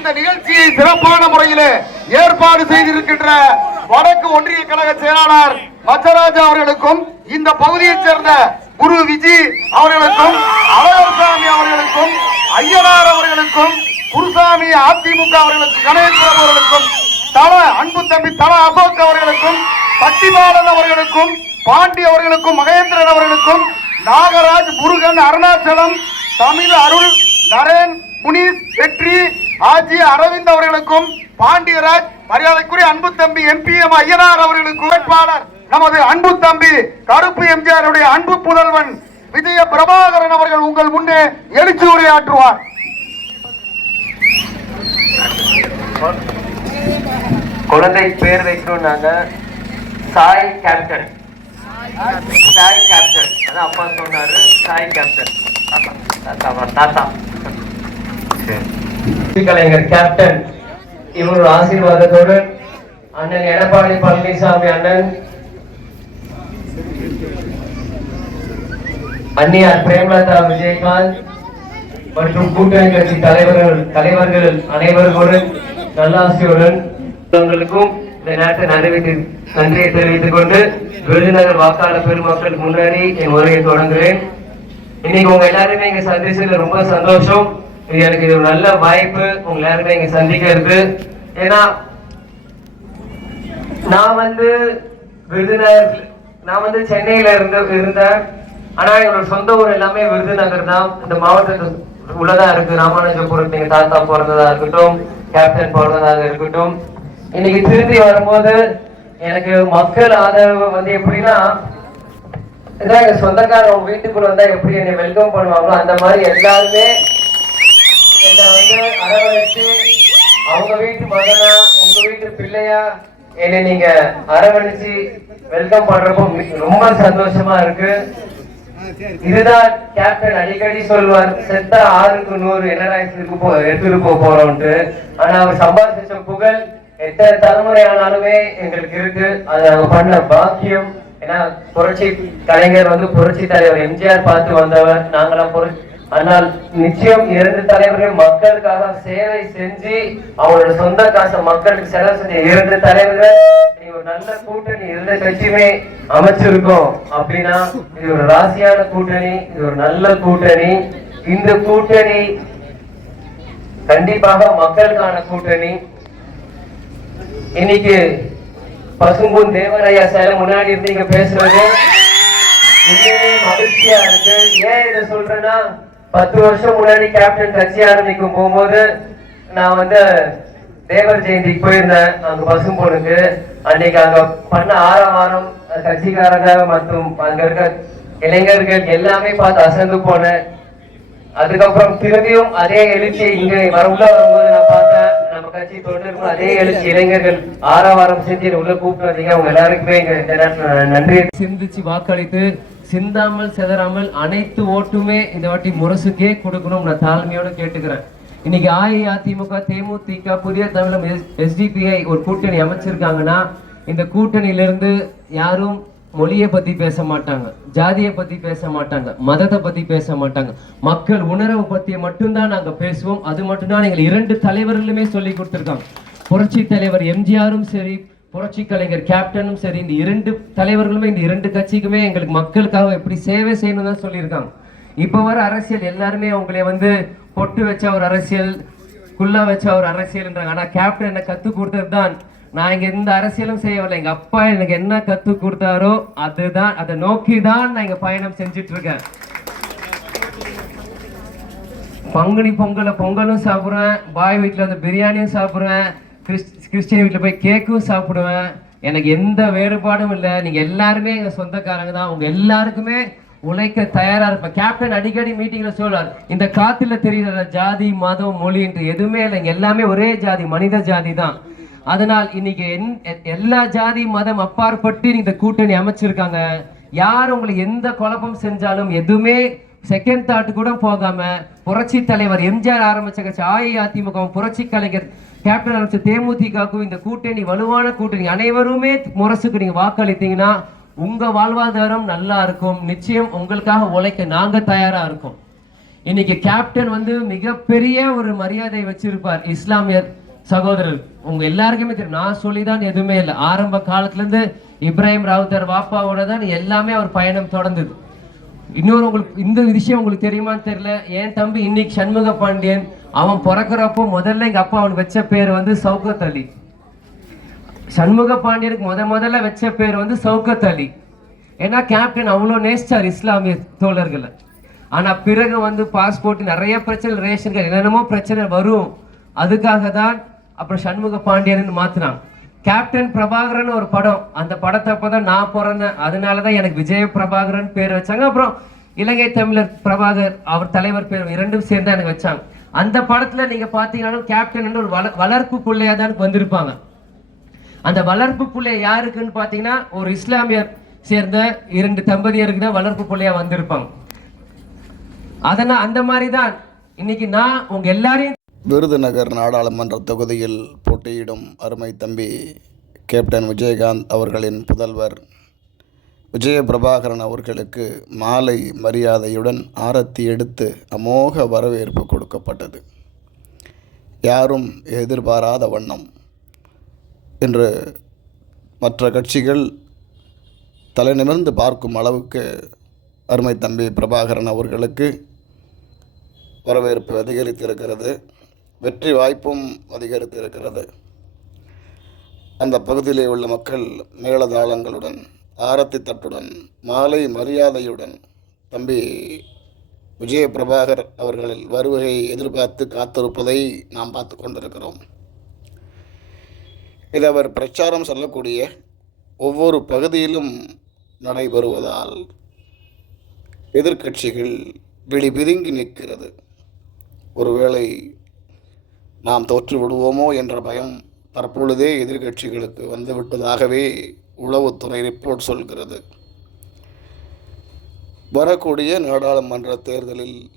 இந்த நிகழ்ச்சியை சிறப்பான முறையில் ஏற்பாடு செய்திருக்கின்ற வடக்கு ஒன்றிய கழக செயலாளர் மச்சராஜா அவர்களுக்கும் இந்த பகுதியைச் சேர்ந்த குரு விஜி அவர்களுக்கும் அழகர்சாமி அவர்களுக்கும் ஐயனார் அவர்களுக்கும் குருசாமி அதிமுக அவர்களுக்கும் கணேஸ்வரர் அவர்களுக்கும் தல அன்பு தம்பி தல அசோக் அவர்களுக்கும் சக்திபாலன் அவர்களுக்கும் பாண்டி அவர்களுக்கும் மகேந்திரன் அவர்களுக்கும் நாகராஜ் முருகன் அருணாச்சலம் தமிழ் அருள் நரேன் முனீஸ் வெற்றி ஆஜி அரவிந்த் அவர்களுக்கும் பாண்டியராஜ் மரியாதைக்குரிய அன்பு தம்பி எம்பிஎம் ஐயனார் அவர்களுக்கு வேட்பாளர் நமது அன்பு தம்பி கருப்பு எம்ஜிஆருடைய அன்பு புதல்வன் விஜய பிரபாகரன் அவர்கள் உங்கள் முன்னே எழுச்சி உரையாற்றுவார். குழந்தை பேர் வைக்கணும் நாங்க சாய் கேப்டன். சாய் கேப்டன். அதான் அப்பா சொன்னாரு சாய் கேப்டன். தாத்தா தாத்தா. சரி. கலைஞர் கேப்டன் இவரோட ஆசீர்வாதத்தோடு அண்ணன் எடப்பாடி பழனிசாமி அண்ணன் அன்னியார் பிரேமலதா விஜயகாந்த் மற்றும் கூட்டணி கட்சி தலைவர்கள் தலைவர்கள் அனைவர்களுடன் நல்லாசியுடன் உங்களுக்கும் இந்த நேரத்தை நன்றி நன்றியை தெரிவித்துக் கொண்டு விருதுநகர் வாக்காளர் பெருமக்கள் முன்னாடி என் உரையை தொடங்குகிறேன். இன்னைக்கு உங்க எல்லாருமே இங்க சந்திச்சதுல ரொம்ப சந்தோஷம். இது எனக்கு இது ஒரு நல்ல வாய்ப்பு. உங்களை யாருமே இங்க சந்திக்க இருக்கு ஏன்னா நான் வந்து விருதுநகர் நான் வந்து சென்னையில இருந்து இருந்தேன். ஆனா என்னோட சொந்த ஊர் எல்லாமே விருதுநகர் தான். இந்த மாவட்டத்தில் உள்ளதா இருக்கு. ராமானுஜபுரம் எங்க தாத்தா பிறந்ததா இருக்கட்டும் கேப்டன் பிறந்ததாக இருக்கட்டும். இன்னைக்கு திரும்பி வரும்போது எனக்கு மக்கள் ஆதரவு வந்து எப்படின்னா இதான் எங்க சொந்தக்காரங்க வீட்டுக்குள்ள வந்தா எப்படி என்னை வெல்கம் பண்ணுவாங்களோ அந்த மாதிரி எல்லாருமே என்னை வந்து அரவணைச்சு அவங்க வீட்டு மகனா உங்க வீட்டு பிள்ளையா? என்னை நீங்க அரவணைச்சு வெல்கம் பண்றப்போ ரொம்ப சந்தோஷமா இருக்கு. இதுதான் கேப்டன் அடிக்கடி சொல்வார் செத்த ஆறுக்கு நூறு என்னடா போ எடுத்துட்டு போக போறோம்ட்டு ஆனா அவர் சம்பாதிச்ச புகழ் எத்தனை தலைமுறை ஆனாலுமே எங்களுக்கு இருக்கு. அது அவங்க பண்ண பாக்கியம். ஏன்னா புரட்சி கலைஞர் வந்து புரட்சி தலைவர் எம்ஜிஆர் பார்த்து வந்தவர். நாங்களாம் புரட்சி ஆனால் நிச்சயம் இரண்டு தலைவர்கள் மக்களுக்காக சேவை செஞ்சு அவங்களோட சொந்த காசை மக்களுக்கு செலவு செஞ்ச இரண்டு தலைவர்கள் நீங்க ஒரு நல்ல கூட்டணி இருந்த கட்சியுமே அமைச்சிருக்கோம் அப்படின்னா இது ஒரு ராசியான கூட்டணி இது ஒரு நல்ல கூட்டணி. இந்த கூட்டணி கண்டிப்பாக மக்களுக்கான கூட்டணி. இன்னைக்கு பசும்பூன் தேவரையா சார் முன்னாடி இருந்து இங்க பேசுறது. மகிழ்ச்சியா இருக்கு. ஏன் இதை சொல்றேன்னா பத்து வருஷம் முன்னாடி கேப்டன் கட்சி ஆரம்பிக்கும் போகும்போது நான் வந்து தேவர் ஜெயந்திக்கு போயிருந்தேன். அங்க பசும்பொனுக்கு அன்னைக்கு அங்க பண்ண ஆரவாரம் கட்சிக்காரங்க மற்றும் அங்க இருக்க இளைஞர்கள் எல்லாமே பார்த்து அசந்து போனேன். அதுக்கப்புறம் திரும்பியும் அதே எழுச்சி இங்க வர உள்ள வரும்போது நான் பார்த்தேன். நம்ம கட்சி தொண்டர்கள் அதே எழுச்சி இளைஞர்கள் ஆரவாரம் செஞ்சு உள்ள கூப்பிட்டு வந்தீங்க அவங்க எல்லாருக்குமே இங்க இந்த நன்றியை. சிந்திச்சு வாக்களித்து சிந்தாமல் செதறாமல் அனைத்து ஓட்டுமே இந்த வாட்டி முரசுக்கே கொடுக்கணும். நான் தாழ்மையோடு கேட்டுக்கிறேன். இன்னைக்கு அஇஅதிமுக தேமுதிக புதிய தமிழகம் எஸ்டிபிஐ ஒரு கூட்டணி அமைச்சிருக்காங்கன்னா இந்த கூட்டணியிலிருந்து யாரும் மொழியை பற்றி பேச மாட்டாங்க ஜாதியை பற்றி பேச மாட்டாங்க மதத்தை பற்றி பேச மாட்டாங்க. மக்கள் உணர்வை பற்றி மட்டும்தான் நாங்கள் பேசுவோம். அது மட்டும்தான் எங்கள் இரண்டு தலைவர்களுமே சொல்லி கொடுத்துருக்காங்க. புரட்சி தலைவர் எம்ஜிஆரும் சரி புரட்சி கலைஞர் கேப்டனும் சரி இந்த இரண்டு தலைவர்களுமே இந்த இரண்டு கட்சிக்குமே எங்களுக்கு மக்களுக்காக எப்படி சேவை செய்யணும் தான் சொல்லியிருக்காங்க. இப்போ வர அரசியல் எல்லாருமே அவங்களே வந்து பொட்டு வச்ச ஒரு அரசியல் குல்லா வச்ச ஒரு அரசியல்ன்றாங்க. ஆனால் கேப்டன் என்ன கற்றுக் கொடுத்தது தான் நான் இங்கே எந்த அரசியலும் செய்யவில்லை. எங்கள் அப்பா எனக்கு என்ன கற்றுக் கொடுத்தாரோ அதுதான் அதை நோக்கி தான் நான் இங்கே பயணம் செஞ்சுட்டு இருக்கேன் பங்குனி பொங்கலை பொங்கலும் சாப்பிடுவேன் பாய் வீட்டில் வந்து பிரியாணியும் சாப்பிடுவேன் கிறிஸ்ட் கிறிஸ்டியன் வீட்டில் போய் கேக்கும் சாப்பிடுவேன். எனக்கு எந்த வேறுபாடும் இல்லை. நீங்கள் எல்லாருமே எங்கள் சொந்தக்காரங்க தான். உங்கள் எல்லாருக்குமே உழைக்க தயாராக இருப்பேன். கேப்டன் அடிக்கடி மீட்டிங்கில் சொல்வார் இந்த காத்தில் தெரியல ஜாதி மதம் மொழி என்று எதுவுமே இல்லை. எல்லாமே ஒரே ஜாதி மனித ஜாதி தான். அதனால் இன்னைக்கு என்- எல்லா ஜாதி மதம் அப்பாற்பட்டு இந்த கூட்டணி அமைச்சிருக்காங்க. யார் உங்களுக்கு எந்த குழப்பம் செஞ்சாலும் எதுவுமே செகண்ட் தாட் கூட போகாம புரட்சி தலைவர் எம்ஜிஆர் ஆரம்பிச்ச கட்சி அஇஅதிமுக புரட்சி கலைஞர் கேப்டன் அரசு தேமுதிகவுக்கும் இந்த கூட்டணி வலுவான கூட்டணி. அனைவருமே முரசுக்கு நீங்க வாக்களித்தீங்கன்னா உங்க வாழ்வாதாரம் நல்லா இருக்கும். நிச்சயம் உங்களுக்காக உழைக்க நாங்க தயாரா இருக்கோம். இன்னைக்கு கேப்டன் வந்து மிகப்பெரிய ஒரு மரியாதை வச்சிருப்பார் இஸ்லாமியர் சகோதரர். உங்க எல்லாருக்குமே தெரியும். நான் சொல்லிதான் எதுவுமே இல்லை. ஆரம்ப காலத்துல இருந்து இப்ராஹிம் ராவுத்தர் வாப்பாவோட தான் எல்லாமே அவர் பயணம் தொடர்ந்தது. இன்னொரு உங்களுக்கு இந்த விஷயம் உங்களுக்கு தெரியுமான்னு தெரியல. என் தம்பி இன்னைக்கு சண்முக பாண்டியன். அவன் பிறக்கிறப்போ முதல்ல எங்க அப்பா அவனுக்கு வச்ச பேர் வந்து சௌகத் அலி. சண்முக பாண்டியனுக்கு முத முதல்ல வச்ச பேர் வந்து சௌகத் அலி. ஏன்னா கேப்டன் அவ்வளோ நேசிச்சார் இஸ்லாமிய தோழர்களை ஆனால் பிறகு வந்து பாஸ்போர்ட் நிறைய பிரச்சனை ரேஷன் கார்டு என்னென்னமோ பிரச்சனை வரும். அதுக்காக தான் அப்புறம் சண்முக பாண்டியன் மாத்தினாங்க. கேப்டன் பிரபாகரன் ஒரு படம். அந்த படத்தை அப்பதான் நான் பிறந்தேன் அதனால தான் எனக்கு விஜய பிரபாகரன் பேர் வச்சாங்க. அப்புறம் இலங்கை தமிழர் பிரபாகர் அவர் தலைவர் பேர் இரண்டும் சேர்ந்து எனக்கு வச்சாங்க. அந்த படத்துல நீங்க பாத்தீங்கன்னா கேப்டன் ஒரு வள வளர்ப்பு பிள்ளையா தான் வந்திருப்பாங்க. அந்த வளர்ப்பு பிள்ளை யாருக்குன்னு பாத்தீங்கன்னா ஒரு இஸ்லாமியர் சேர்ந்த இரண்டு தம்பதியருக்கு தான் வளர்ப்பு பிள்ளையா வந்திருப்பாங்க. அதனால் அந்த மாதிரி தான் இன்னைக்கு நான் உங்க எல்லாரையும் விருதுநகர் நாடாளுமன்ற தொகுதியில் போட்டியிடும் அருமை தம்பி கேப்டன் விஜயகாந்த் அவர்களின் புதல்வர். விஜய பிரபாகரன் அவர்களுக்கு மாலை மரியாதையுடன் ஆரத்தி எடுத்து அமோக வரவேற்பு கொடுக்கப்பட்டது. யாரும் எதிர்பாராத வண்ணம். இன்று மற்ற கட்சிகள் தலைநிமிர்ந்து பார்க்கும் அளவுக்கு அருமை தம்பி பிரபாகரன் அவர்களுக்கு வரவேற்பு அதிகரித்திருக்கிறது. வெற்றி வாய்ப்பும் அதிகரித்து இருக்கிறது அந்த பகுதியிலே உள்ள மக்கள் மேளதாளங்களுடன் ஆரத்தி தட்டுடன் மாலை மரியாதையுடன் தம்பி விஜய பிரபாகர் அவர்களின் வருகையை எதிர்பார்த்து காத்திருப்பதை நாம் பார்த்து கொண்டிருக்கிறோம். இது அவர் பிரச்சாரம் சொல்லக்கூடிய ஒவ்வொரு பகுதியிலும் நடைபெறுவதால் எதிர்க்கட்சிகள் விழி பிதுங்கி நிற்கிறது. ஒருவேளை நாம் தோற்று விடுவோமோ என்ற பயம் தற்பொழுதே எதிர்கட்சிகளுக்கு வந்துவிட்டதாகவே உளவுத்துறை ரிப்போர்ட் சொல்கிறது. வரக்கூடிய நாடாளுமன்ற தேர்தலில்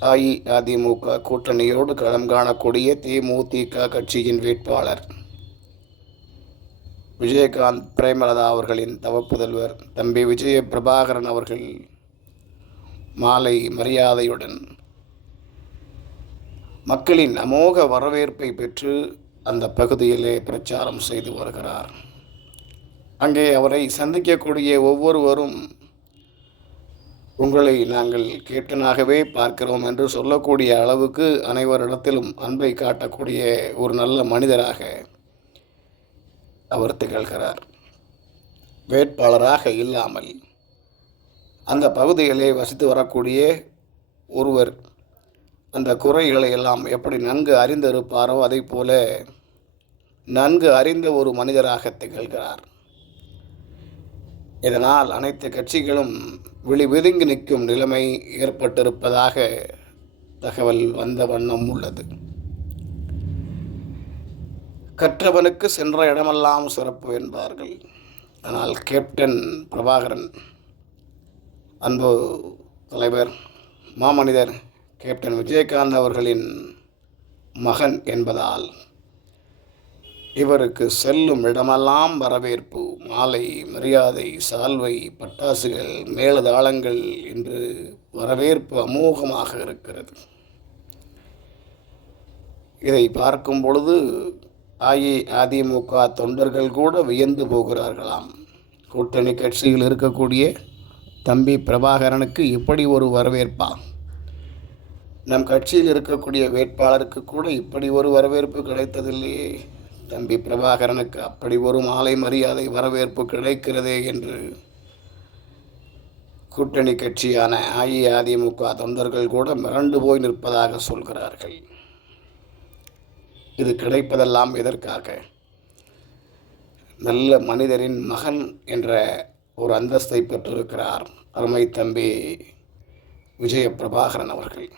அஇஅதிமுக கூட்டணியோடு களம் காணக்கூடிய தேமுதிக கட்சியின் வேட்பாளர் விஜயகாந்த் பிரேமலதா அவர்களின் தவப்புதல்வர் தம்பி விஜய பிரபாகரன் அவர்கள் மாலை மரியாதையுடன் மக்களின் அமோக வரவேற்பை பெற்று அந்த பகுதியிலே பிரச்சாரம் செய்து வருகிறார். அங்கே அவரை சந்திக்கக்கூடிய ஒவ்வொருவரும் உங்களை நாங்கள் கேப்டனாகவே பார்க்கிறோம் என்று சொல்லக்கூடிய அளவுக்கு அனைவரிடத்திலும் அன்பை காட்டக்கூடிய ஒரு நல்ல மனிதராக அவர் திகழ்கிறார். வேட்பாளராக இல்லாமல் அந்த பகுதியிலே வசித்து வரக்கூடிய ஒருவர் அந்த குறைகளை எல்லாம் எப்படி நன்கு அறிந்திருப்பாரோ அதை போல நன்கு அறிந்த ஒரு மனிதராக திகழ்கிறார். இதனால் அனைத்து கட்சிகளும் விழி விதுங்கி நிற்கும் நிலைமை ஏற்பட்டிருப்பதாக தகவல் வந்த வண்ணம் உள்ளது. கற்றவனுக்கு சென்ற இடமெல்லாம் சிறப்பு என்பார்கள். ஆனால் கேப்டன் பிரபாகரன் அன்பு தலைவர் மாமனிதர் கேப்டன் விஜயகாந்த் அவர்களின் மகன் என்பதால் இவருக்கு செல்லும் இடமெல்லாம் வரவேற்பு மாலை மரியாதை சால்வை பட்டாசுகள் மேலதாளங்கள் என்று வரவேற்பு அமோகமாக இருக்கிறது. இதை பார்க்கும் பொழுது அஇஅதிமுக தொண்டர்கள் கூட வியந்து போகிறார்களாம். கூட்டணி கட்சியில் இருக்கக்கூடிய தம்பி பிரபாகரனுக்கு இப்படி ஒரு வரவேற்பா? நம் கட்சியில் இருக்கக்கூடிய வேட்பாளருக்கு கூட இப்படி ஒரு வரவேற்பு கிடைத்ததில்லையே தம்பி பிரபாகரனுக்கு அப்படி ஒரு மாலை மரியாதை வரவேற்பு கிடைக்கிறதே என்று கூட்டணி கட்சியான அஇஅதிமுக தொண்டர்கள் கூட மிரண்டு போய் நிற்பதாக சொல்கிறார்கள். இது கிடைப்பதெல்லாம் எதற்காக? நல்ல மனிதரின் மகன் என்ற ஒரு அந்தஸ்தை பெற்றிருக்கிறார் அருமை தம்பி விஜய பிரபாகரன் அவர்கள்.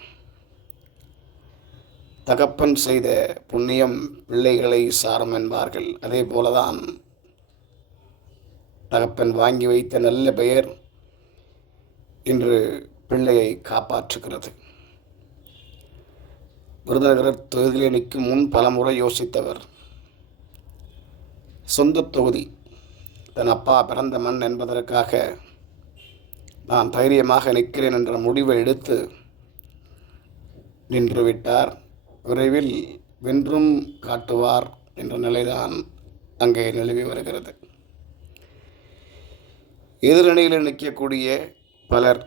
தகப்பன் செய்த புண்ணியம் பிள்ளைகளை சாரம் என்பார்கள். அதே போலதான் தகப்பன் வாங்கி வைத்த நல்ல பெயர் இன்று பிள்ளையை காப்பாற்றுகிறது. விருதுநகர் தொகுதியில் நிற்கும் முன் பலமுறை யோசித்தவர் சொந்த தொகுதி தன் அப்பா பிறந்த மண் என்பதற்காக நான் தைரியமாக நிற்கிறேன் என்ற முடிவை எடுத்து நின்றுவிட்டார் விரைவில் வென்றும் காட்டுவார் என்ற நிலைதான் அங்கே நிலவி வருகிறது. எதிரணியில் நிற்கக்கூடிய பலர்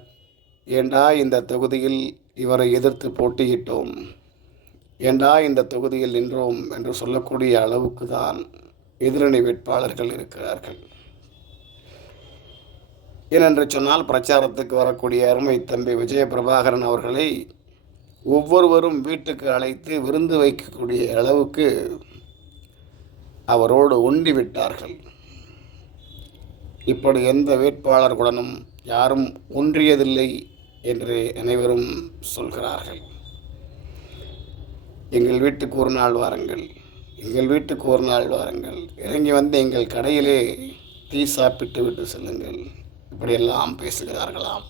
ஏண்டா இந்த தொகுதியில் இவரை எதிர்த்து போட்டியிட்டோம்? ஏண்டா இந்த தொகுதியில் நின்றோம்? என்று சொல்லக்கூடிய அளவுக்கு தான் எதிரணி வேட்பாளர்கள் இருக்கிறார்கள். ஏனென்று சொன்னால் பிரச்சாரத்துக்கு வரக்கூடிய அருமை தம்பி விஜய பிரபாகரன் அவர்களை ஒவ்வொருவரும் வீட்டுக்கு அழைத்து விருந்து வைக்கக்கூடிய அளவுக்கு அவரோடு ஒண்டி விட்டார்கள் இப்படி எந்த வேட்பாளர்களுடனும் யாரும் ஒன்றியதில்லை என்று அனைவரும் சொல்கிறார்கள். எங்கள் வீட்டுக்கு ஒரு நாள் வாருங்கள் எங்கள் வீட்டுக்கு ஒரு நாள் வாருங்கள். இறங்கி வந்து எங்கள் கடையிலே டீ சாப்பிட்டு விட்டு செல்லுங்கள். இப்படியெல்லாம் பேசுகிறார்களாம்.